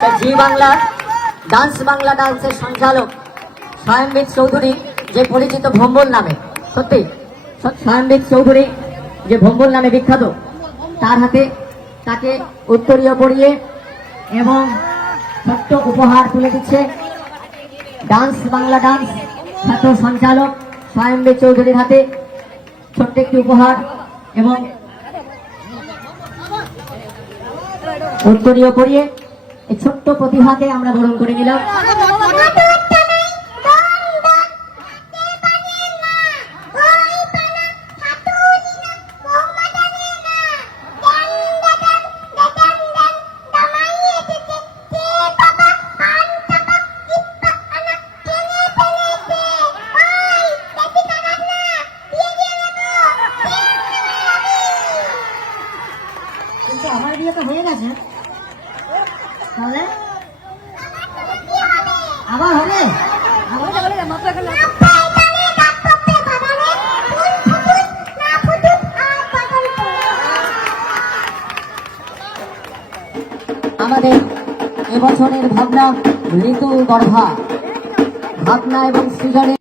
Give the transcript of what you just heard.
জি বাংলা ডান্সের সঞ্চালক স্বয়ম্বিত চৌধুরী, যে পরিচিত ভম্বল নামে, সত্যি স্বয়ম্বিত চৌধুরী যে ভম্বল নামে বিখ্যাত, তার হাতে তাকে উত্তরীয় পরিয়ে এবং ছোট্ট উপহার তুলে দিচ্ছে বাংলা ডান্স ছাত্র সঞ্চালক স্বয়ম্বিত চৌধুরীর হাতে ছোট্ট একটি উপহার এবং উত্তরীয় পরিয়ে এই ছোট্ট প্রতিভাকে আমরা বরণ করে নিলাম। আমার বিয়ে তো হয়ে গেছে, তাহলে আবার হবে। আমাদের এবছরের ভাবনা ঋতু গর্ভা, ভাবনা এবং সৃজনের